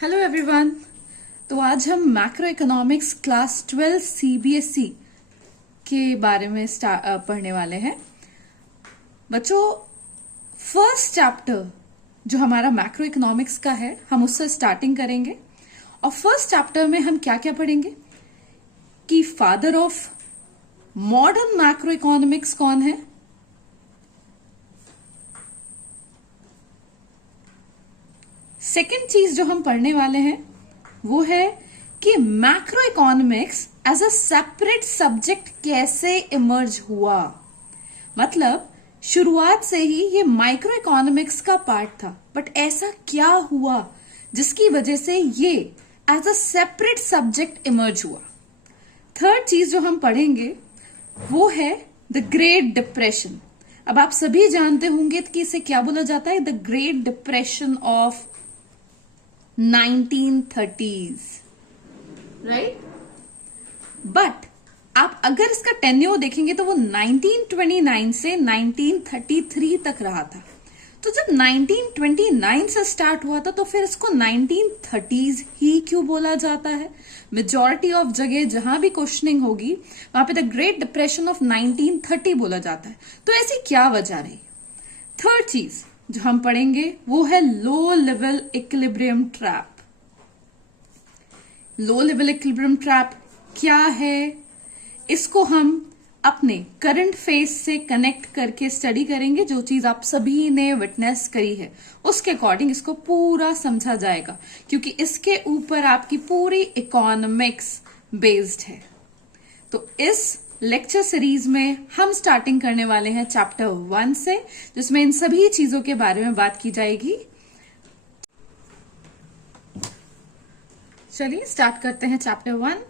Hello everyone. तो आज हम मैक्रो इकोनॉमिक्स क्लास 12 सीबीएसई के बारे में पढ़ने वाले हैं। बच्चों, फर्स्ट चैप्टर जो हमारा मैक्रो इकोनॉमिक्स का है, हम उससे स्टार्टिंग करेंगे। और फर्स्ट चैप्टर में हम क्या क्या पढ़ेंगे कि father of modern macro economics कौन है, सेकेंड चीज जो हम पढ़ने वाले हैं वो है कि macro economics as a separate subject कैसे इमर्ज हुआ। मतलब शुरुआत से ही ये माइक्रो इकोनॉमिक्स का पार्ट था, बट ऐसा क्या हुआ जिसकी वजह से ये as a separate subject emerge हुआ। थर्ड चीज जो हम पढ़ेंगे वो है द ग्रेट डिप्रेशन। अब आप सभी जानते होंगे कि इसे क्या बोला जाता है, the great depression of 1930s, right. But आप अगर इसका टेन्योर देखेंगे तो वो 1929 से 1933 तक रहा था। तो जब 1929 से स्टार्ट हुआ था तो फिर इसको 1930s ही क्यों बोला जाता है। मेजॉरिटी ऑफ जगह जहां भी क्वेश्चनिंग होगी वहां पे द ग्रेट डिप्रेशन ऑफ 1930 बोला जाता है। तो ऐसी क्या वजह रही। थर्ड चीज जो हम पढ़ेंगे वो है लो लेवल इक्विलिब्रियम ट्रैप। लो लेवल इक्विलिब्रियम ट्रैप क्या है, इसको हम अपने करंट फेस से कनेक्ट करके स्टडी करेंगे। जो चीज आप सभी ने विटनेस करी है उसके अकॉर्डिंग इसको पूरा समझा जाएगा, क्योंकि इसके ऊपर आपकी पूरी इकोनॉमिक्स बेस्ड है। तो इस लेक्चर सीरीज में हम स्टार्टिंग करने वाले हैं चैप्टर 1 से, जिसमें इन सभी चीजों के बारे में बात की जाएगी। चलिए स्टार्ट करते हैं चैप्टर 1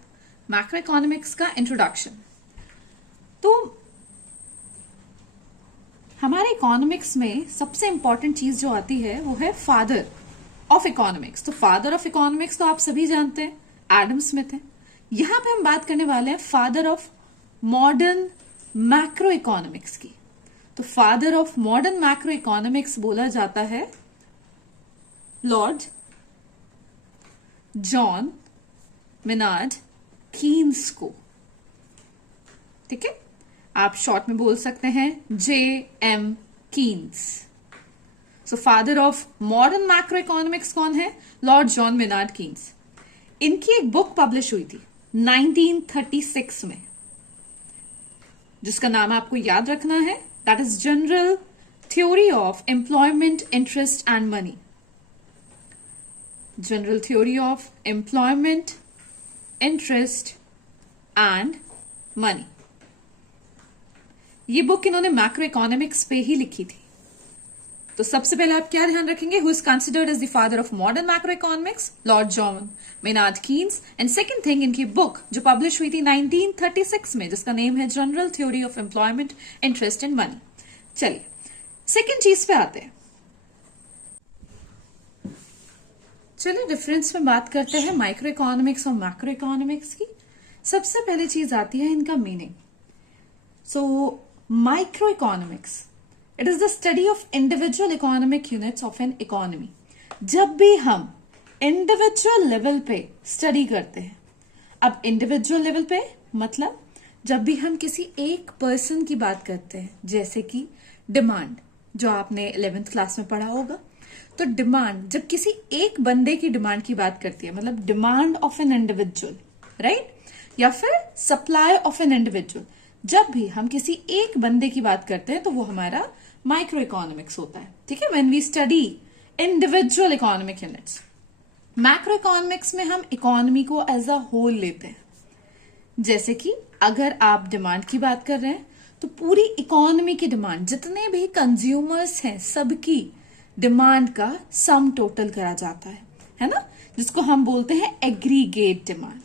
मैक्रो इकोनॉमिक्स का इंट्रोडक्शन। तो हमारे इकोनॉमिक्स में सबसे इंपॉर्टेंट चीज जो आती है वो है फादर ऑफ इकोनॉमिक्स। तो फादर ऑफ इकोनॉमिक्स तो आप सभी जानते हैं, एडम स्मिथ है। यहां पे हम बात करने वाले हैं father of modern macro economics की। तो father of modern macro economics बोला जाता है लॉर्ड जॉन मेनार्ड कीन्स को। ठीक है, आप शॉर्ट में बोल सकते हैं JM Keynes. So father of modern macro economics कौन है, लॉर्ड जॉन मेनार्ड कीन्स। इनकी एक बुक पब्लिश हुई थी 1936 में, जिसका नाम आपको याद रखना है, that is general theory of employment interest and money. General theory of employment interest and money. ये बुक इन्होंने मैक्रो इकोनॉमिक्स पे ही लिखी थी। तो सबसे पहले आप क्या ध्यान रखेंगे, who is considered as the father of modern macroeconomics, Lord John Maynard Keynes. And second thing, इनकी बुक जो पब्लिश हुई थी 1936 में, जिसका नेम है general theory of employment interest and money. चलिए सेकंड चीज पे आते हैं। चलिए डिफरेंस में बात करते हैं माइक्रो इकोनॉमिक्स और मैक्रो इकोनॉमिक्स की। सबसे पहली चीज आती है इनका meaning. So micro economics, it is the study of individual economic units of an economy. जब भी हम इंडिविजुअल लेवल पे स्टडी करते हैं, अब इंडिविजुअल लेवल पे मतलब जब भी हम किसी एक पर्सन की बात करते हैं, जैसे कि डिमांड जो आपने 11th क्लास में पढ़ा होगा। तो डिमांड जब किसी एक बंदे की डिमांड की बात करती है, मतलब demand of an individual, right, या फिर सप्लाई ऑफ एन इंडिविजुअल, जब भी हम किसी एक बंदे की बात करते हैं तो वो हमारा माइक्रो इकोनॉमिक्स होता है। ठीक है, when we study individual economic units. Macroeconomics में हम इकोनॉमी को एज अ होल लेते हैं। जैसे कि अगर आप डिमांड की बात कर रहे हैं तो पूरी इकोनॉमी की डिमांड, जितने भी कंज्यूमर्स हैं सबकी डिमांड का सम टोटल करा जाता है ना, जिसको हम बोलते हैं एग्रीगेट डिमांड।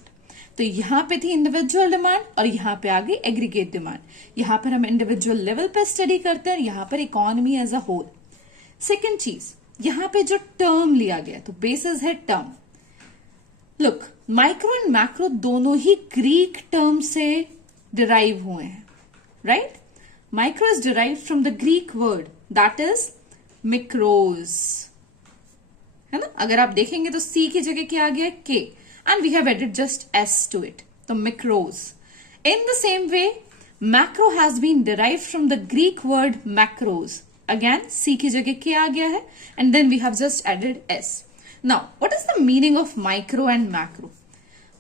तो यहां पे थी इंडिविजुअल डिमांड और यहां पे आ गई एग्रीगेट डिमांड। यहां पर हम इंडिविजुअल लेवल पे स्टडी करते हैं, यहां पर economy as a whole. Second चीज, यहां पे जो टर्म लिया गया तो बेसिस है term. Look, micro and macro दोनों ही ग्रीक टर्म से डिराइव हुए हैं, right. Micro is derive from the Greek word that is मिक्रोज, है ना। अगर आप देखेंगे तो सी की जगह क्या आ गया, K, and we have added just S to it, तो मैक्रोज। In the same way macro has been derived from the Greek word मैक्रोज, अगेन सी की जगह के आ गया है, and then we have just added S. Now what is the meaning of micro and macro?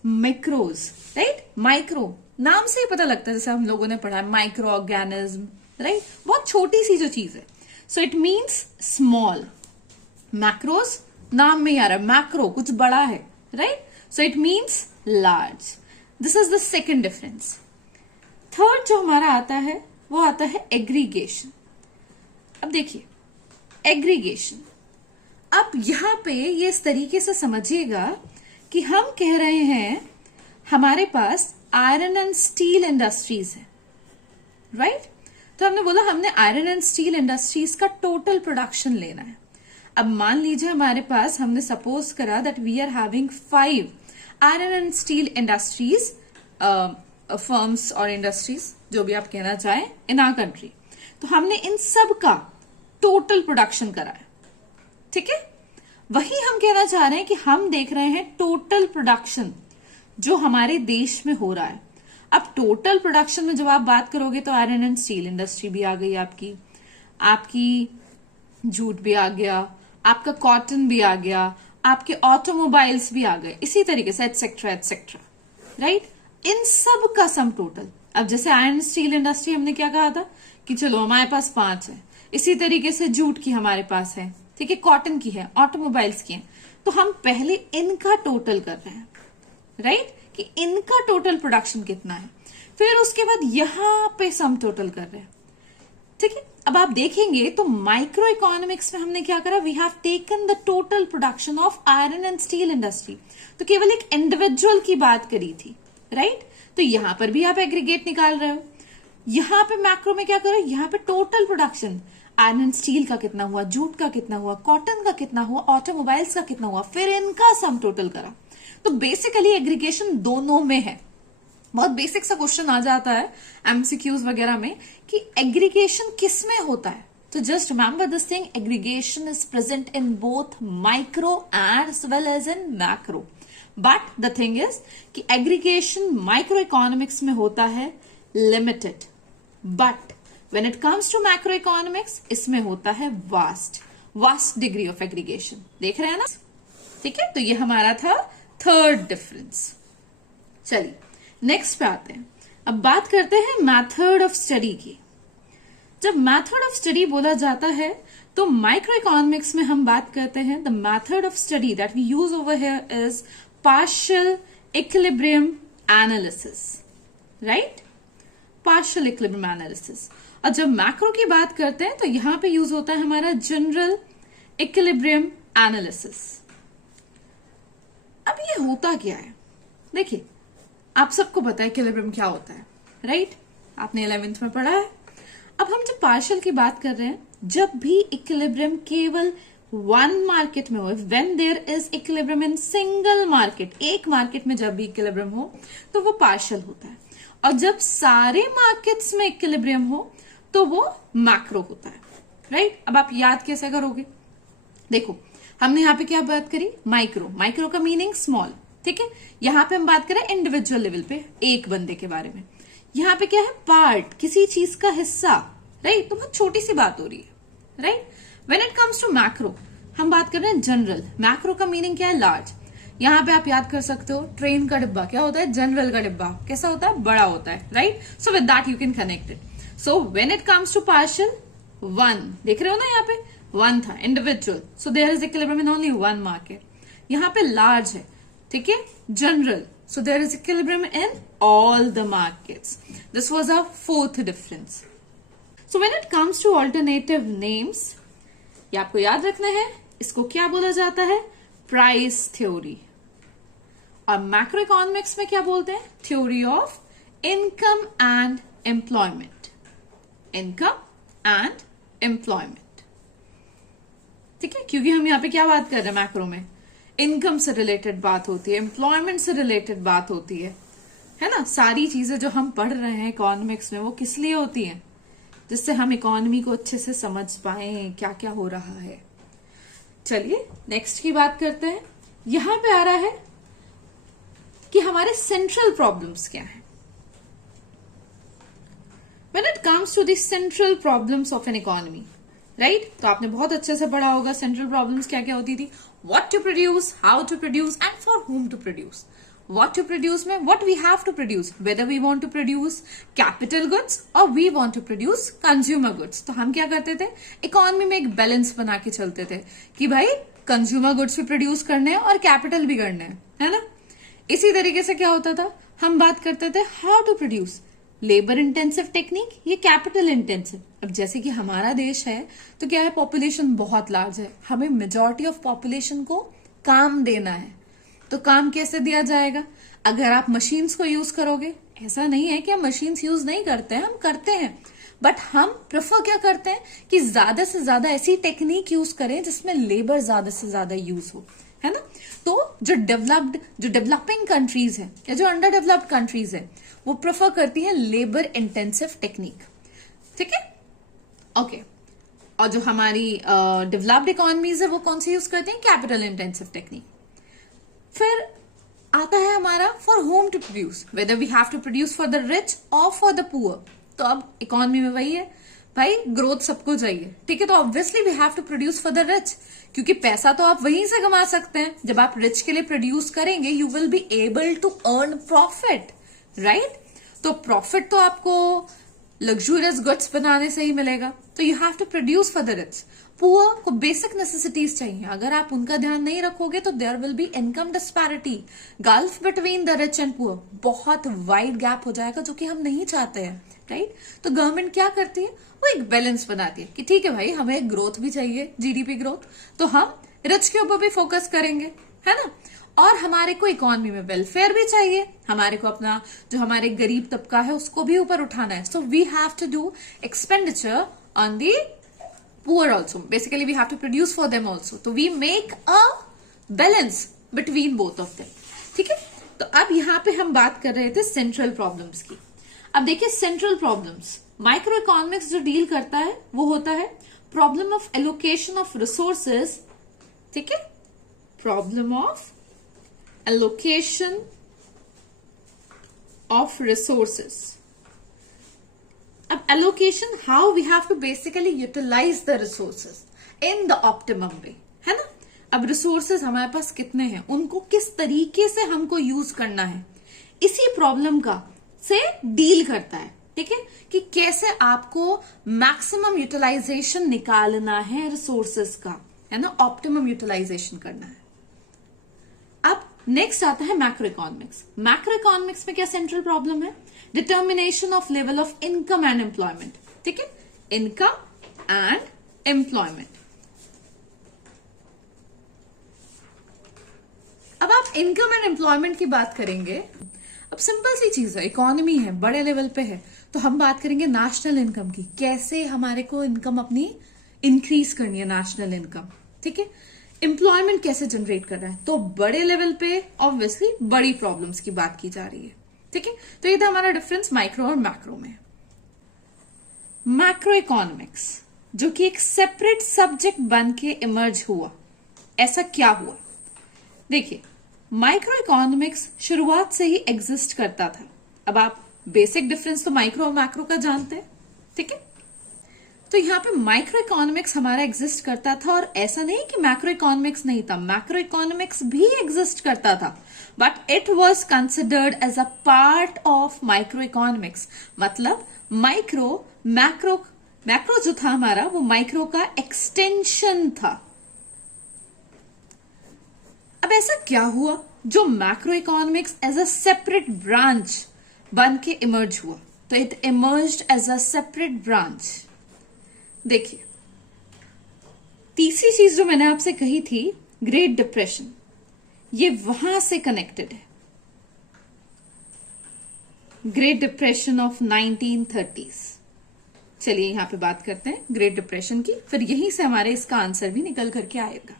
मैक्रोज, right, micro नाम से ही पता लगता है, जैसे हम लोगों ने पढ़ा है माइक्रो ऑर्गेनिज्म, राइट, बहुत छोटी सी जो चीज है, so it means small. Macros नाम में ही आ रहा है, मैक्रो कुछ बड़ा है, right, so it means large. This is the second difference. Third जो हमारा आता है वो आता है एग्रीगेशन। अब देखिए एग्रीगेशन, अब यहां पे ये इस तरीके से समझिएगा कि हम कह रहे हैं हमारे पास आयरन एंड स्टील इंडस्ट्रीज है, राइट, तो हमने बोला हमने आयरन एंड स्टील इंडस्ट्रीज का टोटल प्रोडक्शन लेना है। अब मान लीजिए हमारे पास, हमने सपोज करा that we are having 5 iron and steel industries, firms और इंडस्ट्रीज, जो भी आप कहना चाहें, इन आवर कंट्री। तो हमने इन सब का टोटल प्रोडक्शन करा है, ठीक है। वही हम कहना चाह रहे हैं कि हम देख रहे हैं टोटल प्रोडक्शन जो हमारे देश में हो रहा है। अब टोटल प्रोडक्शन में जब आप बात करोगे तो आयरन एंड स्टील इंडस्ट्री भी आ गई, आपकी जूट भी आ गया, आपका कॉटन भी आ गया, आपके ऑटोमोबाइल्स भी आ गए, इसी तरीके से एटसेट्रा एटसेट्रा, राइट। इन सब का सम टोटल, अब जैसे आयरन स्टील इंडस्ट्री हमने क्या कहा था कि चलो हमारे पास 5 है, इसी तरीके से जूट की हमारे पास है, ठीक है, कॉटन की है, ऑटोमोबाइल्स की है, तो हम पहले इनका टोटल कर रहे हैं, राइट, कि इनका टोटल प्रोडक्शन कितना है, फिर उसके बाद यहां पे सम टोटल कर रहे हैं, ठीक है। अब आप देखेंगे तो माइक्रो इकोनॉमिक्स में हमने क्या करा, we have taken the total production of iron and steel industry, तो केवल एक इंडिविजुअल की बात करी थी, राइट। तो यहां पर भी आप एग्रीगेट निकाल रहे हो, यहां पे मैक्रो में क्या करो, यहां पे total production iron and steel का कितना हुआ, जूट का कितना हुआ, कॉटन का कितना हुआ, ऑटोमोबाइल्स का कितना हुआ, फिर इनका सम टोटल करा। तो बेसिकली एग्रीगेशन दोनों में है। बहुत बेसिक सा क्वेश्चन आ जाता है एमसीक्यूज वगैरह में कि एग्रीगेशन किस में होता है, तो just remember this thing, aggregation is present in both micro as well as in macro, but the thing is कि एग्रीगेशन माइक्रो इकोनॉमिक्स में होता है limited, but when it comes to macroeconomics इसमें होता है वास्ट डिग्री ऑफ एग्रीगेशन। देख रहे हैं ना, ठीक है। तो ये हमारा था थर्ड डिफरेंस। चलिए नेक्स्ट पे आते हैं। अब बात करते हैं मेथड ऑफ स्टडी की। जब मेथड ऑफ स्टडी बोला जाता है तो माइक्रो इकोनॉमिक्स में हम बात करते हैं the method of study that we use over here is partial equilibrium analysis, right, partial equilibrium analysis. और जब मैक्रो की बात करते हैं तो यहां पे यूज होता है हमारा जनरल इक्विलिब्रियम एनालिसिस। अब ये होता क्या है, देखिए आप सबको पता है इक्विलिब्रियम क्या होता है, राइट, आपने 11th में पढ़ा है। अब हम जब पार्शियल की बात कर रहे हैं, जब भी इक्विलिब्रियम केवल वन मार्केट में हो, when there is equilibrium in single market, एक मार्केट में जब भी इक्विलिब्रियम हो तो वो पार्शियल होता है, और जब सारे मार्केट्स में इक्विलिब्रियम हो तो वो मैक्रो होता है, राइट। अब आप याद कैसे करोगे, देखो हमने यहां पे क्या बात करी, माइक्रो का मीनिंग स्मॉल, ठीक है। यहां पे हम बात करें इंडिविजुअल लेवल पे एक बंदे के बारे में, यहां पे क्या है, पार्ट, किसी चीज का हिस्सा, राइट, तो बहुत छोटी सी बात हो रही है, right. When it comes to macro हम बात कर रहे हैं जनरल, मैक्रो का मीनिंग क्या है, लार्ज। यहां पे आप याद कर सकते हो ट्रेन का डिब्बा क्या होता है, जनरल का डिब्बा कैसा होता है, बड़ा होता है, right. So with that you can connect it. So when it comes to partial, one, देख रहे हो ना, यहाँ पे वन था, individual, so there is equilibrium in only one market. यहाँ पे लार्ज है, ठीक है, general, so there is equilibrium in all the markets. This was our fourth difference. So when it comes to alternative names, ये आपको याद रखना है, इसको क्या बोला जाता है, प्राइस थ्योरी। और मैक्रो इकोनॉमिक्स में क्या बोलते हैं, theory of income and employment, income and employment, ठीक है, क्योंकि हम यहाँ पे क्या बात कर रहे हैं, मैक्रो में इनकम से रिलेटेड बात होती है, एम्प्लॉयमेंट से रिलेटेड बात होती है ना। सारी चीजें जो हम पढ़ रहे हैं इकोनॉमिक्स में वो किस लिए होती हैं, जिससे हम इकोनॉमी को अच्छे से समझ पाए क्या क्या हो रहा है। चलिए नेक्स्ट की बात करते हैं। यहां पे आ रहा है कि हमारे सेंट्रल प्रॉब्लम्स क्या है। When it comes to the central problems of an economy, right? तो आपने बहुत अच्छे से पढ़ा होगा सेंट्रल प्रॉब्लम्स क्या क्या होती थी। What to produce, how to produce, and for whom to produce. What to produce में what we have to produce, whether we want to produce capital goods or we want to produce consumer goods. तो हम क्या करते थे, economy में एक balance बना के चलते थे कि भाई कंज्यूमर गुड्स भी प्रोड्यूस करने हैं और कैपिटल भी करने हैं, है ना। इसी तरीके से क्या होता था, हम बात करते थे how to produce, labour intensive technique, ये कैपिटल इंटेंसिव। अब जैसे कि हमारा देश है तो क्या है, पॉपुलेशन बहुत लार्ज है, हमें मेजॉरिटी ऑफ पॉपुलेशन को काम देना है। तो काम कैसे दिया जाएगा, अगर आप मशीन्स को यूज करोगे, ऐसा नहीं है कि हम मशीन्स यूज नहीं करते हैं, हम करते हैं, बट हम प्रेफर क्या करते हैं कि ज्यादा से ज्यादा ऐसी टेक्निक यूज करें जिसमें लेबर ज्यादा से ज्यादा यूज हो, है ना। तो जो डेवलपिंग कंट्रीज है या जो अंडर डेवलप्ड कंट्रीज है वो प्रेफर करती है लेबर इंटेंसिव टेक्निक, ठीक है, ओके। और जो हमारी डेवलप्ड इकोनॉमीज है वो कौन सी यूज करते हैं, कैपिटल इंटेंसिव टेक्निक। फिर आता है हमारा for whom to produce, whether we have to produce for the rich और फॉर द पुअर। तो अब इकोनॉमी में वही है भाई, ग्रोथ सबको चाहिए, ठीक है, तो obviously we have to produce for the rich, क्योंकि पैसा तो आप वहीं से कमा सकते हैं। जब आप रिच के लिए प्रोड्यूस करेंगे you will be able to earn profit, right. तो प्रॉफिट तो आपको लग्जूरियस गुड्स बनाने से ही मिलेगा, तो you have to produce for the rich. Poor को बेसिक नेसेसिटीज चाहिए, अगर आप उनका ध्यान नहीं रखोगे तो there will be income disparity, gulf between the rich and poor, बहुत वाइड गैप हो जाएगा जो कि हम नहीं चाहते हैं, राइट। तो गवर्नमेंट क्या करती है, वो एक बैलेंस बनाती है कि ठीक है भाई हमें ग्रोथ भी चाहिए, जीडीपी ग्रोथ, तो हम रिच के ऊपर भी फोकस करेंगे, है ना, और हमारे को इकोनॉमी में वेलफेयर भी चाहिए, हमारे को अपना जो हमारे गरीब तबका है उसको भी ऊपर उठाना है। So we have to do expenditure on the poor also, basically we have to produce for them also, तो we make a balance between both of them, ठीक है। तो अब यहाँ पे हम बात कर रहे थे सेंट्रल प्रॉब्लम्स की। अब देखिए सेंट्रल प्रॉब्लम्स, माइक्रो इकोनॉमिक्स जो डील करता है वो होता है problem of allocation of resources, ठीक है, problem of allocation of resources. अब allocation, how we have to basically utilize the resources in the optimum way, है ना। अब resources हमारे पास कितने हैं, उनको किस तरीके से हमको यूज करना है, इसी प्रॉब्लम का से डील करता है, ठीक है, कि कैसे आपको मैक्सिमम यूटिलाइजेशन निकालना है रिसोर्सेज का, है ना, ऑप्टिमम यूटिलाइजेशन करना है। अब नेक्स्ट आता है मैक्रो इकोनॉमिक्स। मैक्रो इकोनॉमिक्स में क्या सेंट्रल प्रॉब्लम है, determination of level of income and employment, ठीक है, इनकम एंड एम्प्लॉयमेंट। अब आप इनकम एंड एम्प्लॉयमेंट की बात करेंगे, अब सिंपल सी चीज है, इकोनॉमी है, बड़े लेवल पे है, तो हम बात करेंगे नेशनल इनकम की, कैसे हमारे को इनकम अपनी इंक्रीज करनी है, नेशनल इनकम, ठीक है। एम्प्लॉयमेंट कैसे जनरेट कर रहा है, तो बड़े लेवल पे ऑब्वियसली बड़ी प्रॉब्लम्स की बात की जा रही है, ठीक है। तो ये था हमारा डिफरेंस माइक्रो और मैक्रो में। मैक्रो इकोनॉमिक्स जो कि एक सेपरेट सब्जेक्ट बन के इमर्ज हुआ, ऐसा क्या हुआ, देखिए माइक्रो इकोनॉमिक्स शुरुआत से ही एग्जिस्ट करता था। अब आप बेसिक डिफरेंस तो माइक्रो और मैक्रो का जानते हैं, ठीक है। तो यहाँ पे माइक्रो इकोनॉमिक्स हमारा एग्जिस्ट करता था, और ऐसा नहीं कि मैक्रो इकोनॉमिक्स नहीं था, मैक्रो इकोनॉमिक्स भी एग्जिस्ट करता था, but it was considered as a part of micro economics. मतलब मैक्रो जो था हमारा वो माइक्रो का एक्सटेंशन था। अब ऐसा क्या हुआ जो macro economics as a separate branch बन के इमर्ज हुआ, तो it emerged as a separate branch. देखिए तीसरी चीज जो मैंने आपसे कही थी, ग्रेट डिप्रेशन, ये वहां से कनेक्टेड है, ग्रेट डिप्रेशन ऑफ 1930s। चलिए यहां पे बात करते हैं ग्रेट डिप्रेशन की, फिर यहीं से हमारे इसका आंसर भी निकल करके आएगा।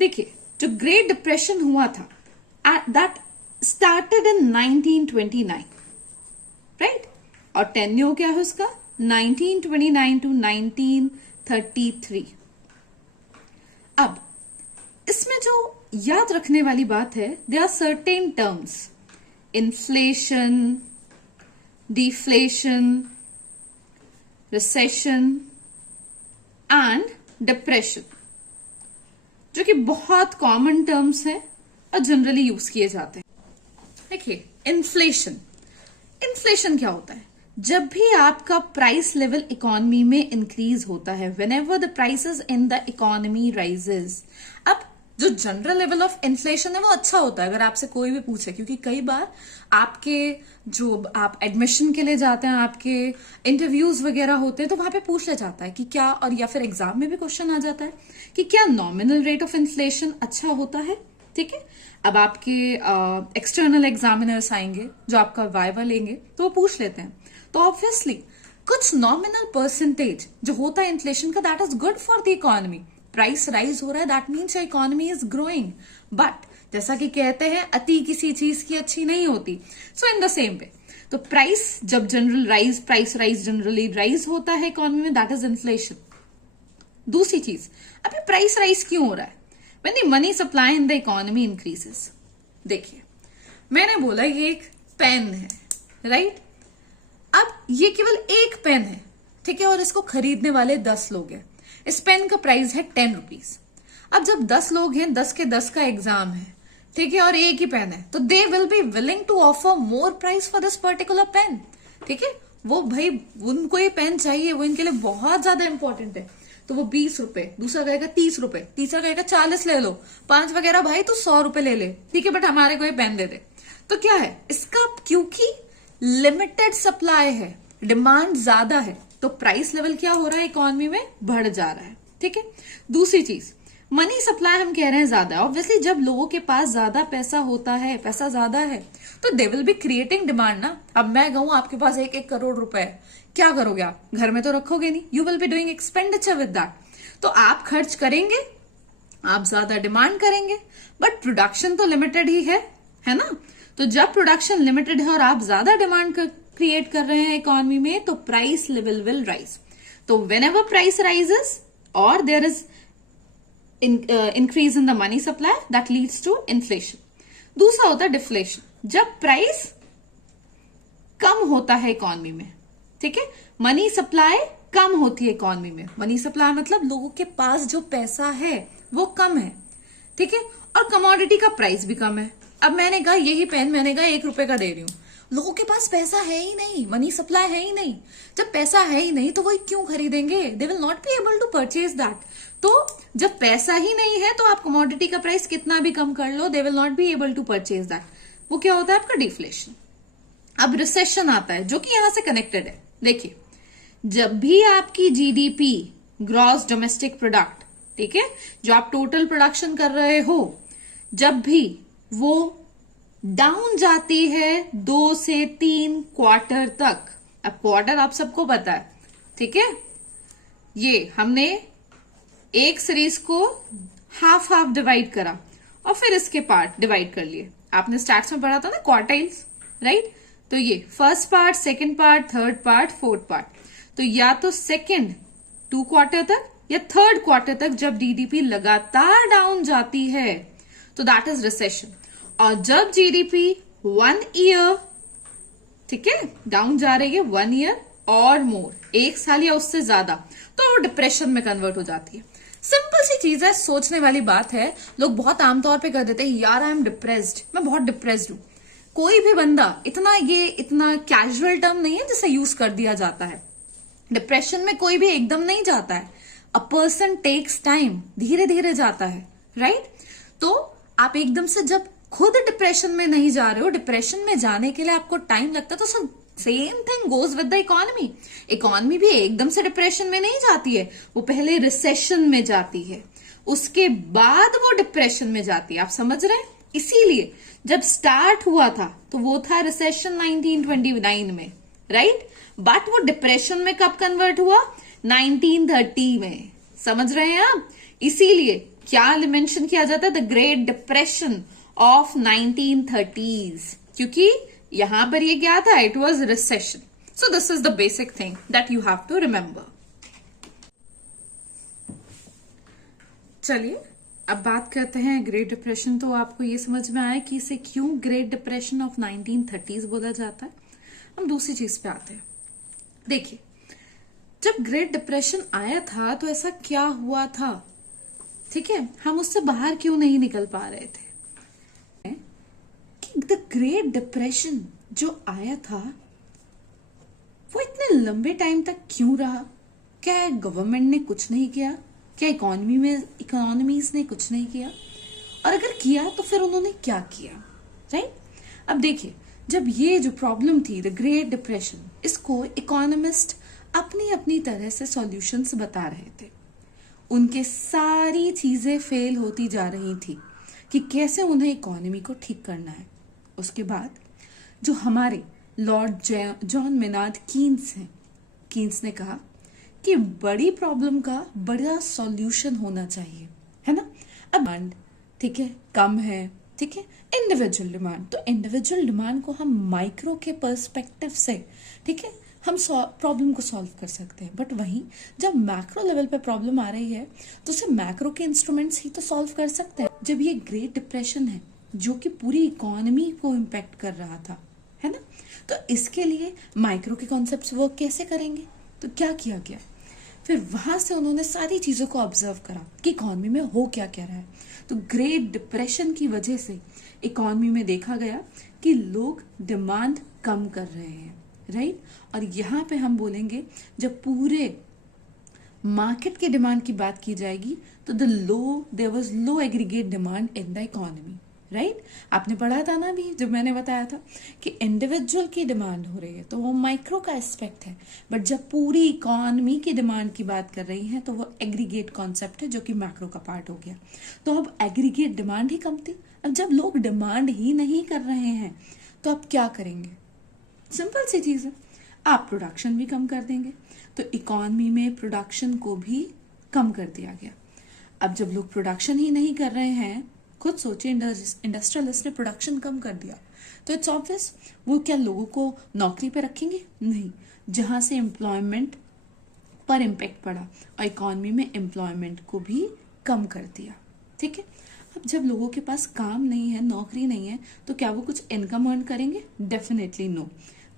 देखिए जो ग्रेट डिप्रेशन हुआ था, दैट स्टार्टेड इन 1929, राइट, और टेन्योर क्या है उसका, 1929 to 1933। अब इसमें जो याद रखने वाली बात है, there are certain terms, inflation, deflation, recession and depression, जो कि बहुत कॉमन टर्म्स हैं और जनरली यूज किए जाते हैं। देखिए, इन्फ्लेशन, इन्फ्लेशन क्या होता है? जब भी आपका प्राइस लेवल इकोनॉमी में इंक्रीज होता है, whenever the prices in the economy rises. अब जो जनरल लेवल ऑफ इन्फ्लेशन है वो अच्छा होता है अगर आपसे कोई भी पूछे, क्योंकि कई बार आपके जो आप एडमिशन के लिए जाते हैं, आपके इंटरव्यूज वगैरह होते हैं, तो वहां पे पूछ लिया जाता है कि क्या, और या फिर एग्जाम में भी क्वेश्चन आ जाता है कि क्या नॉमिनल रेट ऑफ इन्फ्लेशन अच्छा होता है। ठीक है, अब आपके एक्सटर्नल एग्जामिनर्स आएंगे जो आपका वाइवा लेंगे, तो वो पूछ लेते हैं, तो ऑब्वियसली कुछ नॉमिनल परसेंटेज जो होता है इन्फ्लेशन का, that is good for the economy. Price rise हो रहा है, that means economy is growing. But जैसा कि कहते हैं, अति किसी चीज की अच्छी नहीं होती। सो इन द सेम वे, तो प्राइस जब प्राइस राइज जनरली राइज होता है इकोनॉमी में, दैट इज इन्फ्लेशन। दूसरी चीज, अभी प्राइस राइज क्यों हो रहा है? When the money supply in the economy increases. देखिए, मैंने बोला ये एक पेन है, राइट? अब ये केवल एक पेन है, ठीक है, और इसको खरीदने वाले 10 लोग हैं। इस पेन का प्राइस है 10 रुपीज। अब जब 10 लोग हैं, 10 के 10 का एग्जाम है, ठीक है, और एक ही पेन है, तो they will be willing to offer more price for this particular pen. ठीक है, वो भाई उनको ये पेन चाहिए, वो इनके लिए बहुत ज्यादा इंपॉर्टेंट है, तो वो 20 रुपए, दूसरा कहेगा 30 रुपए, तीसरा कहेगा 40 ले लो, 5 वगैरह भाई तो 100 रुपए ले ले, ठीक है, बट हमारे को ये पेन दे दे। तो क्या है इसका, क्योंकि लिमिटेड सप्लाई है, डिमांड ज्यादा है, तो प्राइस लेवल क्या हो रहा है इकोनॉमी में, बढ़ जा रहा है। ठीक है, दूसरी चीज, मनी सप्लाई हम कह रहे हैं ज्यादा। ऑब्वियसली जब लोगों के पास ज्यादा पैसा होता है, पैसा ज्यादा है, तो they will be creating demand ना। अब मैं कहूं आपके पास 1-1 करोड़ रुपए है, क्या करोगे आप? घर में तो रखोगे नहीं, you will be doing expenditure with that. तो आप खर्च करेंगे, आप ज्यादा डिमांड करेंगे, बट प्रोडक्शन तो लिमिटेड ही है ना? तो जब प्रोडक्शन लिमिटेड है और आप ज्यादा डिमांड क्रिएट कर रहे हैं इकोनॉमी में, तो प्राइस लेवल विल राइज। तो व्हेनेवर प्राइस राइजेस और there is increase in the money supply, that leads to inflation. दूसरा होता है डिफ्लेशन, जब प्राइस कम होता है इकोनॉमी में। ठीक है, मनी सप्लाई कम होती है इकोनॉमी में। मनी सप्लाई मतलब लोगों के पास जो पैसा है वो कम है, ठीक है, और कमोडिटी का प्राइस भी कम है। अब मैंने कहा यही पेन मैंने कहा 1 रुपए का दे रही हूं, लोगों के पास पैसा है ही नहीं, मनी सप्लाई है ही नहीं। जब पैसा है ही नहीं तो वो क्यों खरीदेंगे? They will not be able to purchase that. तो जब पैसा ही नहीं है तो आप कमोडिटी का प्राइस कितना भी कम कर लो, they will not be able to purchase that. वो क्या होता है आपका डिफ्लेशन। अब रिसेशन आता है जो कि यहां से कनेक्टेड है। देखिए, जब भी आपकी जीडीपी, ग्रॉस डोमेस्टिक प्रोडक्ट, ठीक है, जो आप टोटल प्रोडक्शन कर रहे हो, जब भी वो डाउन जाती है 2 से 3 क्वार्टर तक। अब क्वार्टर आप सबको पता है, ठीक है, ये हमने एक सीरीज को हाफ हाफ डिवाइड करा और फिर इसके पार्ट डिवाइड कर लिए। आपने स्टैट्स में पढ़ा था ना क्वार्टाइल्स, राइट? तो ये first part, second part, third part, fourth part. तो या तो सेकंड 2 क्वार्टर तक या थर्ड क्वार्टर तक जब जीडीपी लगातार डाउन जाती है तो दैट इज रिसेशन। और जब जीडीपी 1 ईयर, ठीक है, डाउन जा रही है 1 ईयर और मोर, 1 साल या उससे ज्यादा, तो वो डिप्रेशन में कन्वर्ट हो जाती है। सिंपल सी चीज है, सोचने वाली बात है। लोग बहुत आमतौर पे कर देते हैं, यार आई एम डिप्रेस्ड, मैं बहुत डिप्रेस्ड हूं। कोई भी बंदा इतना कैजुअल टर्म नहीं है जिसे यूज कर दिया जाता है। डिप्रेशन में कोई भी एकदम नहीं जाता है, अ पर्सन टेक्स टाइम, धीरे धीरे जाता है, राइट? तो आप एकदम से जब खुद डिप्रेशन में नहीं जा रहे हो, डिप्रेशन में जाने के लिए आपको टाइम लगता है, तो सब same thing goes with the economy. Economy भी एकदम से डिप्रेशन में नहीं जाती है, वो पहले रिसेशन में जाती है, उसके बाद वो डिप्रेशन में जाती है। आप समझ रहे हैं? इसीलिए जब स्टार्ट हुआ था तो वो था रिसेशन 1929 में, राइट? बट वो डिप्रेशन में कब कन्वर्ट हुआ? 1930 में। समझ रहे हैं आप? इसीलिए क्या मेंशन किया जाता है, the great depression of 1930s, क्योंकि यहां पर ये क्या था, it was recession. So this is the basic thing that you have to remember. चलिए अब बात करते हैं ग्रेट डिप्रेशन। तो आपको ये समझ में आया कि इसे क्यों ग्रेट डिप्रेशन ऑफ 1930s बोला जाता है। हम दूसरी चीज पे आते हैं। देखिए, जब ग्रेट डिप्रेशन आया था तो ऐसा क्या हुआ था, ठीक है, हम उससे बाहर क्यों नहीं निकल पा रहे थे कि द ग्रेट डिप्रेशन जो आया था वो इतने लंबे टाइम तक क्यों रहा। क्या गवर्नमेंट ने कुछ नहीं किया? क्या इकोनॉमीज ने कुछ नहीं किया? और अगर किया तो फिर उन्होंने क्या किया, राइट? अब देखिए, जब ये जो प्रॉब्लम थी द ग्रेट डिप्रेशन, इसको इकोनॉमिस्ट अपनी अपनी तरह से सॉल्यूशंस बता रहे थे। उनके सारी चीजें फेल होती जा रही थी कि कैसे उन्हें इकोनॉमी को ठीक करना है। उसके बाद जो हमारे लॉर्ड जॉन मेनार्ड कीन्स हैं, कीन्स ने कहा कि बड़ी प्रॉब्लम का बड़ा सॉल्यूशन होना चाहिए, है ना। अब डिमांड, ठीक है, कम है, ठीक है, इंडिविजुअल डिमांड। तो इंडिविजुअल डिमांड को हम माइक्रो के पर्सपेक्टिव से, ठीक है, हम प्रॉब्लम को सॉल्व कर सकते हैं। बट वहीं जब मैक्रो लेवल पे प्रॉब्लम आ रही है तो उसे मैक्रो के इंस्ट्रूमेंट्स ही तो सॉल्व कर सकते हैं। जब ये ग्रेट डिप्रेशन है जो कि पूरी इकोनॉमी को इम्पैक्ट कर रहा था, है ना, तो इसके लिए माइक्रो के कॉन्सेप्ट्स वर्क कैसे करेंगे? तो क्या किया गया, फिर वहां से उन्होंने सारी चीजों को ऑब्जर्व करा कि इकोनॉमी में हो क्या क्या रहा है। तो ग्रेट डिप्रेशन की वजह से इकोनॉमी में देखा गया कि लोग डिमांड कम कर रहे हैं, राइट। और यहाँ पे हम बोलेंगे जब पूरे मार्केट के डिमांड की बात की जाएगी तो there was low aggregate demand in the economy, right. आपने पढ़ा था ना अभी जब मैंने बताया था कि इंडिविजुअल की डिमांड हो रही है तो वो माइक्रो का एस्पेक्ट है, बट जब पूरी इकोनॉमी की डिमांड की बात कर रही है तो वो एग्रीगेट कॉन्सेप्ट है जो कि मैक्रो का पार्ट हो गया। तो अब एग्रीगेट डिमांड ही कम थी। अब जब लोग डिमांड ही नहीं कर रहे हैं तो आप क्या करेंगे? सिंपल सी चीज है, आप प्रोडक्शन भी कम कर देंगे। तो इकोनॉमी में प्रोडक्शन को भी कम कर दिया गया। अब जब लोग प्रोडक्शन ही नहीं कर रहे हैं, खुद सोचिए, इंडस्ट्रियलिस्ट ने प्रोडक्शन कम कर दिया तो इट्स ऑब्वियस वो क्या लोगों को नौकरी पे रखेंगे? नहीं। जहां से एम्प्लॉयमेंट पर इम्पैक्ट पड़ा और इकोनॉमी में एम्प्लॉयमेंट को भी कम कर दिया, ठीक है। अब जब लोगों के पास काम नहीं है, नौकरी नहीं है, तो क्या वो कुछ इनकम अर्न करेंगे? Definitely no.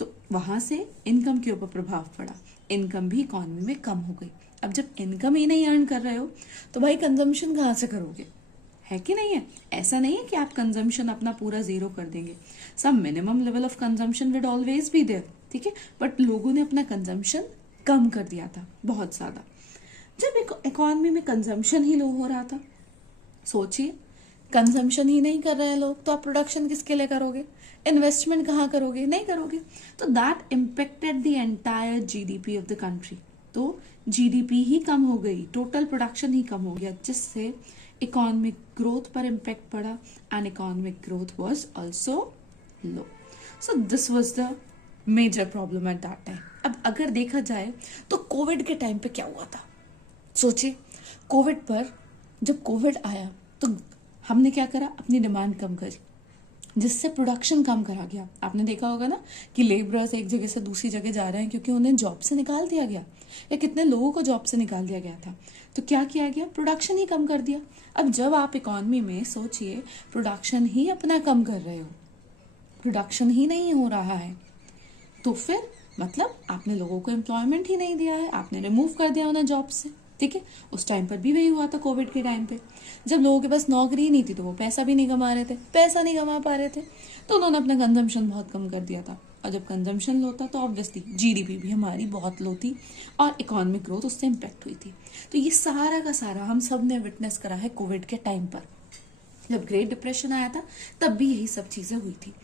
तो वहां से इनकम के ऊपर प्रभाव पड़ा, इनकम भी इकोनॉमी में कम हो गई। अब जब इनकम ही नहीं अर्न कर रहे हो तो भाई कंजम्पशन कहाँ से करोगे, है कि नहीं है? ऐसा नहीं है कि आप कंजम्पशन अपना पूरा जीरो कर देंगे। Some minimum level of consumption will always be there, ठीक है, बट लोगों ने अपना कंजम्पशन कम कर दिया था बहुत ज्यादा। जब इकोनॉमी में कंजम्पशन ही लो हो रहा था, सोचिए, कंजम्पशन ही नहीं कर रहे हैं लोग तो आप प्रोडक्शन किसके लिए करोगे? इन्वेस्टमेंट कहाँ करोगे? नहीं करोगे। तो that impacted the entire GDP of the country. तो जीडीपी ही कम हो गई, टोटल प्रोडक्शन ही कम हो गया, जिससे इकोनॉमिक ग्रोथ पर इम्पैक्ट पड़ा and economic growth was also low. So this was the major problem at that time. अब अगर देखा जाए तो कोविड के टाइम पे क्या हुआ था, सोचिए, कोविड पर जब कोविड आया तो हमने क्या करा, अपनी डिमांड कम करी, जिससे प्रोडक्शन कम करा गया। आपने देखा होगा ना कि लेबरर्स एक जगह से दूसरी जगह जा रहे हैं क्योंकि उन्हें जॉब से निकाल दिया गया, या कितने लोगों को जॉब से निकाल दिया गया था। तो क्या किया गया, प्रोडक्शन ही कम कर दिया। अब जब आप इकोनॉमी में सोचिए प्रोडक्शन ही अपना कम कर रहे हो, प्रोडक्शन ही नहीं हो रहा है, तो फिर मतलब आपने लोगों को एम्प्लॉयमेंट ही नहीं दिया है, आपने रिमूव कर दिया उन्हें जॉब से, ठीक है। उस टाइम पर भी वही हुआ था कोविड के टाइम पे, जब लोगों के पास नौकरी ही नहीं थी तो वो पैसा भी नहीं कमा रहे थे, पैसा नहीं कमा पा रहे थे, तो उन्होंने अपना कंजम्पशन बहुत कम कर दिया था। और जब कंजम्पशन लो था तो ऑब्वियसली जीडीपी भी हमारी बहुत लो थी और इकोनॉमिक ग्रोथ उससे इम्पैक्ट हुई थी। तो ये सारा का सारा हम सब ने विटनेस करा है कोविड के टाइम पर। जब ग्रेट डिप्रेशन आया था तब भी यही सब चीजें हुई थी।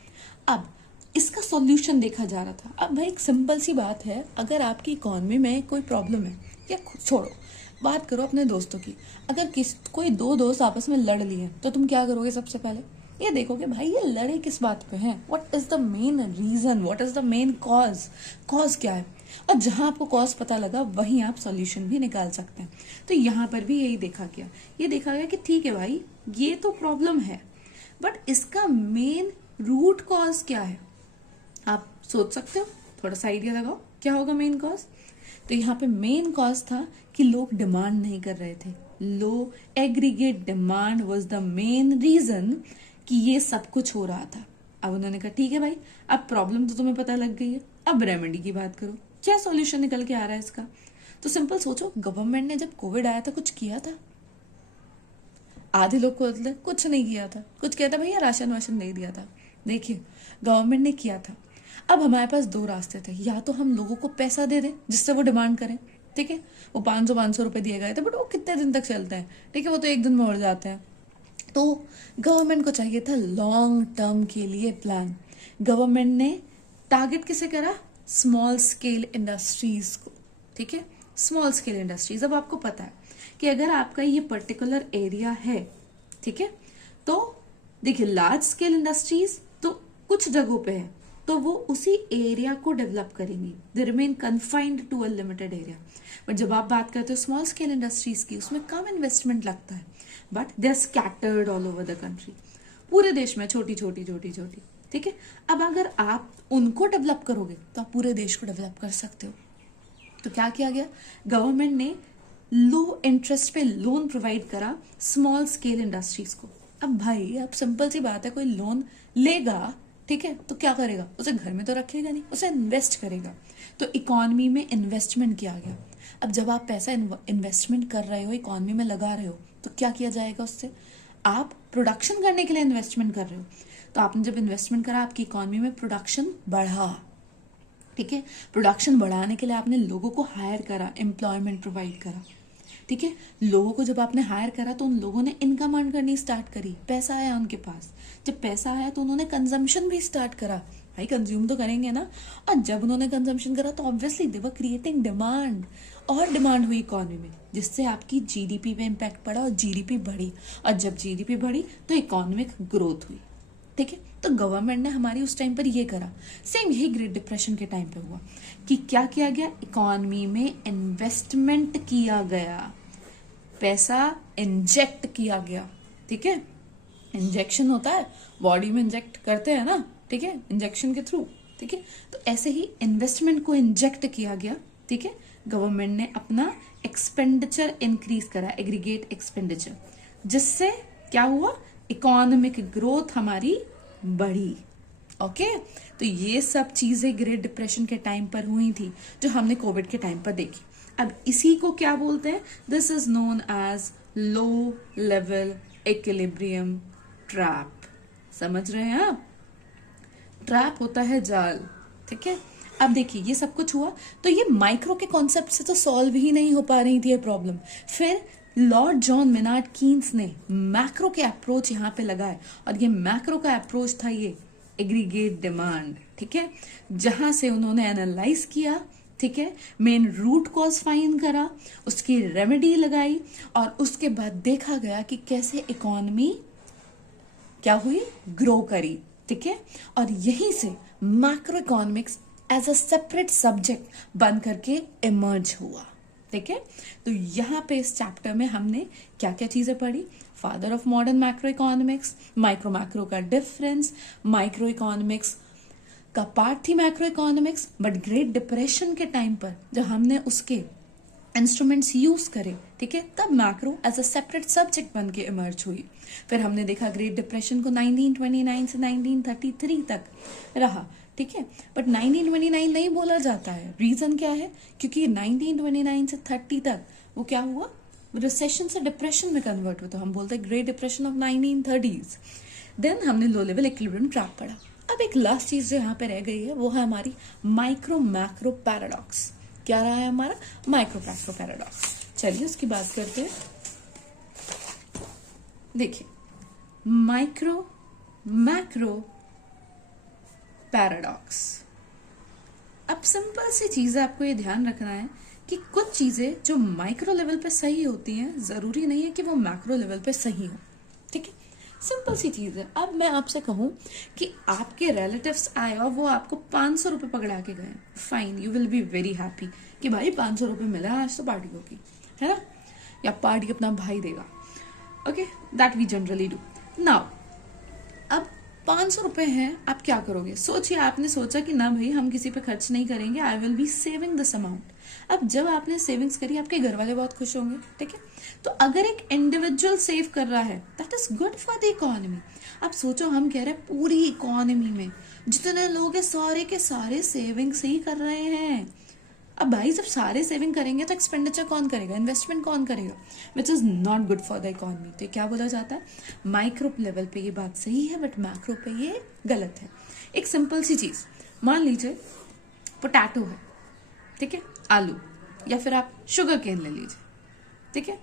अब इसका सॉल्यूशन देखा जा रहा था। अब भाई एक सिंपल सी बात है, अगर आपकी इकोनॉमी में कोई प्रॉब्लम है, या छोड़ो बात करो अपने दोस्तों की, अगर कोई दो दोस्त आपस में लड़ लिए तो तुम क्या करोगे? सबसे पहले ये देखोगे भाई ये लड़े किस बात पे हैं, what is the main reason, what is the main cause क्या है। और जहां आपको कॉज पता लगा वहीं आप सॉल्यूशन भी निकाल सकते हैं। तो यहाँ पर भी यही देखा गया, ये देखा गया कि ठीक है भाई ये तो प्रॉब्लम है, बट इसका मेन रूट कॉज क्या है? आप सोच सकते हो, थोड़ा सा आइडिया लगाओ क्या होगा मेन कॉज। तो यहाँ पे मेन कॉज था कि लोग डिमांड नहीं कर रहे थे, low aggregate demand was the main reason कि ये सब कुछ हो रहा था। अब उन्होंने कहा ठीक है भाई, अब प्रॉब्लम तो तुम्हें पता लग गई है, अब रेमेडी की बात करो, क्या सॉल्यूशन निकल के आ रहा है इसका। तो सिंपल सोचो, गवर्नमेंट ने जब कोविड आया था कुछ किया था? आधे लोग को कुछ नहीं किया था, कुछ कहता भैया राशन वाशन नहीं दिया था। देखिए, गवर्नमेंट ने किया था। अब हमारे पास दो रास्ते थे, या तो हम लोगों को पैसा दे दें जिससे वो डिमांड करें, ठीक है, वो 500 रुपए दिए गए थे, बट वो कितने दिन तक चलते हैं, ठीक है, वो तो एक दिन में उड़ जाते हैं। तो गवर्नमेंट को चाहिए था लॉन्ग टर्म के लिए प्लान। गवर्नमेंट ने टारगेट किसे करा? स्मॉल स्केल इंडस्ट्रीज को, ठीक है, स्मॉल स्केल इंडस्ट्रीज। अब आपको पता है कि अगर आपका ये पर्टिकुलर एरिया है, ठीक है, तो देखिए लार्ज स्केल इंडस्ट्रीज तो कुछ जगहों पे है, तो वो उसी एरिया को डेवलप करेंगी, they remain confined to a limited area. But जब आप बात करते हो स्मॉल स्केल इंडस्ट्रीज की, उसमें कम इन्वेस्टमेंट लगता है, but they are scattered all over the country, पूरे देश में छोटी छोटी छोटी छोटी, ठीक है। अब अगर आप उनको डेवलप करोगे तो आप पूरे देश को डेवलप कर सकते हो। तो क्या किया गया? गवर्नमेंट ने लो इंटरेस्ट पे लोन प्रोवाइड करा स्मॉल स्केल इंडस्ट्रीज को। अब भाई, अब सिंपल सी बात है, कोई लोन लेगा, ठीक है, तो क्या करेगा? उसे घर में तो रखेगा नहीं, उसे इन्वेस्ट करेगा। तो इकोनॉमी में इन्वेस्टमेंट किया गया। अब जब आप पैसा इन्वेस्टमेंट कर रहे हो, इकोनॉमी में लगा रहे हो, तो क्या किया जाएगा उससे? आप प्रोडक्शन करने के लिए इन्वेस्टमेंट कर रहे हो, तो आपने जब इन्वेस्टमेंट करा, आपकी इकोनॉमी में प्रोडक्शन बढ़ा, ठीक है। प्रोडक्शन बढ़ाने के लिए आपने लोगों को हायर करा, एम्प्लॉयमेंट प्रोवाइड करा, ठीक है। लोगों को जब आपने हायर करा तो उन लोगों ने इनकम अर्न करनी स्टार्ट करी, पैसा आया उनके पास। जब पैसा आया तो उन्होंने कंजम्पशन भी स्टार्ट करा, भाई कंज्यूम तो करेंगे ना। और जब उन्होंने कंजम्पशन करा तो obviously they were creating demand, और डिमांड हुई इकोनॉमी में, जिससे आपकी जीडीपी पे इम्पैक्ट पड़ा और जीडीपी बढ़ी। और जब जीडीपी बढ़ी तो इकोनॉमिक ग्रोथ हुई, ठीक है। तो गवर्नमेंट ने हमारी उस टाइम पर ये करा। सेम यही ग्रेट डिप्रेशन के टाइम पे हुआ कि क्या किया गया? इकोनॉमी में इन्वेस्टमेंट किया गया, पैसा इंजेक्ट किया गया, ठीक है। इंजेक्शन होता है, बॉडी में इंजेक्ट करते हैं ना, ठीक है, इंजेक्शन के थ्रू, ठीक है। तो ऐसे ही इन्वेस्टमेंट को इंजेक्ट किया गया, ठीक है। गवर्नमेंट ने अपना एक्सपेंडिचर इंक्रीज करा, एग्रीगेट एक्सपेंडिचर, जिससे क्या हुआ? इकोनॉमिक ग्रोथ हमारी बढ़ी। ओके, तो ये सब चीजें ग्रेट डिप्रेशन के टाइम पर हुई थी, जो हमने कोविड के टाइम पर देखी। अब इसी को क्या बोलते हैं? This is known as low level equilibrium trap. समझ रहे हैं आप? ट्रैप होता है जाल, ठीक है। अब देखिए, ये सब कुछ हुआ तो ये माइक्रो के कॉन्सेप्ट से तो सॉल्व ही नहीं हो पा रही थी ये प्रॉब्लम। फिर लॉर्ड जॉन मेनार्ड कीन्स ने मैक्रो के अप्रोच यहाँ पे लगाए, और ये मैक्रो का अप्रोच था ये एग्रीगेट डिमांड, ठीक है, जहां से उन्होंने एनालाइज किया, ठीक है, मेन रूट कॉज फाइंड करा, उसकी रेमेडी लगाई, और उसके बाद देखा गया कि कैसे इकोनॉमी क्या हुई? ग्रो करी, ठीक है। और यहीं से macro economics as a separate subject बन करके इमर्ज हुआ, ठीक है। तो यहाँ पे इस चैप्टर में हमने क्या क्या चीजें पढ़ी? Father of modern macro economics, micro macro का डिफरेंस, माइक्रो इकोनॉमिक्स का पार्ट थी macro economics, but great depression के टाइम पर जब हमने उसके इंस्ट्रूमेंट्स यूज करे, ठीक है, तब macro as a separate subject बन के इमर्ज हुई। फिर हमने देखा ग्रेट डिप्रेशन को 1929 से 1933 तक रहा, ठीक है, बट 1929 नहीं बोला जाता है। रीजन क्या है? क्योंकि 1929 से 30 तक वो क्या हुआ? रिसेशन से डिप्रेशन में कन्वर्ट हुआ, तो हम बोलते हैं great depression of 1930s। Then हमने लो लेवल इक्विलिब्रियम ट्रैप पढ़ा। अब एक लास्ट चीज जो यहाँ पे रह गई है वो है हमारी माइक्रो मैक्रो पैराडॉक्स। क्या रहा है हमारा? Micro macro paradox. चलिए उसकी बात करते हैं। देखिए, माइक्रो मैक्रो पैराडॉक्स। अब सिंपल सी चीज है, आपको ये ध्यान रखना है कि कुछ चीजें जो माइक्रो लेवल पे सही होती हैं, जरूरी नहीं है कि वो मैक्रो लेवल पे सही हो, ठीक है। सिंपल सी चीज है। अब मैं आपसे कहूं कि आपके रिलेटिव्स आए और वो आपको 500 रुपए पकड़ा के गए, fine, you will be very happy कि भाई 500 रुपए मिला, आज तो पार्टी होगी, है ना, या पार्टी अपना भाई देगा। Okay, that we generally do. Now अब ₹500 हैं, आप क्या करोगे? सोचिए, आपने सोचा कि ना भाई हम किसी पे खर्च नहीं करेंगे, I will be saving this amount. अब जब आपने सेविंग्स करी, आपके घर वाले बहुत खुश होंगे, ठीक है। तो अगर एक इंडिविजुअल सेव कर रहा है, that is good for the economy. आप सोचो, हम कह रहे हैं पूरी इकोनॉमी में जितने लोग हैं सारे के सारे सेविंग्स ही कर रहे हैं। अब भाई जब सारे सेविंग करेंगे तो एक्सपेंडिचर कौन करेगा, इन्वेस्टमेंट कौन करेगा, which is not good for the economy. तो क्या बोला जाता है, माइक्रो लेवल पे ये बात सही है, बट मैक्रो पे ये गलत है। एक सिंपल सी चीज, मान लीजिए पोटैटो है, ठीक है, आलू, या फिर आप शुगर केन ले लीजिए, ठीक है।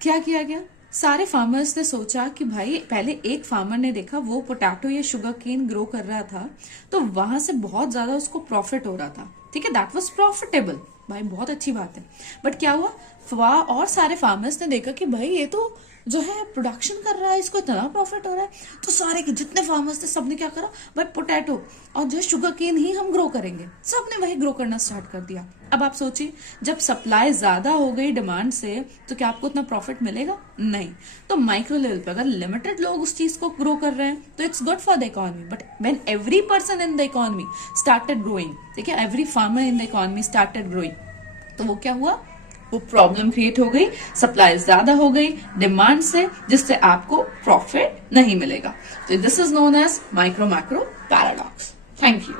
क्या किया गया, सारे फार्मर्स ने सोचा कि भाई पहले एक फार्मर ने देखा वो पोटैटो या शुगर केन ग्रो कर रहा था, तो वहां से बहुत ज्यादा उसको प्रॉफिट हो रहा था, ठीक है, दैट वाज प्रॉफिटेबल, भाई बहुत अच्छी बात है। बट क्या हुआ, और सारे फार्मर्स ने देखा कि भाई ये तो जो है प्रोडक्शन कर रहा है, इसको इतना प्रॉफिट हो रहा है, तो सारे के जितने फार्मर्स थे सबने क्या करा, भाई पोटैटो और जो शुगर केन ही हम ग्रो करेंगे, सबने वही ग्रो करना स्टार्ट कर दिया। अब आप सोचिए, जब सप्लाई ज्यादा हो गई डिमांड से, तो क्या आपको उतना प्रॉफिट मिलेगा? नहीं। तो माइक्रो लेवल पे अगर लिमिटेड लोग उस चीज को ग्रो कर रहे हैं तो it's good for the economy, but when every person in the economy started growing, ठीक है, every farmer in the economy started growing, तो वो क्या हुआ, वो प्रॉब्लम क्रिएट हो गई, सप्लाई ज्यादा हो गई डिमांड से, जिससे आपको प्रॉफिट नहीं मिलेगा। तो this is known as micro macro paradox. Thank you.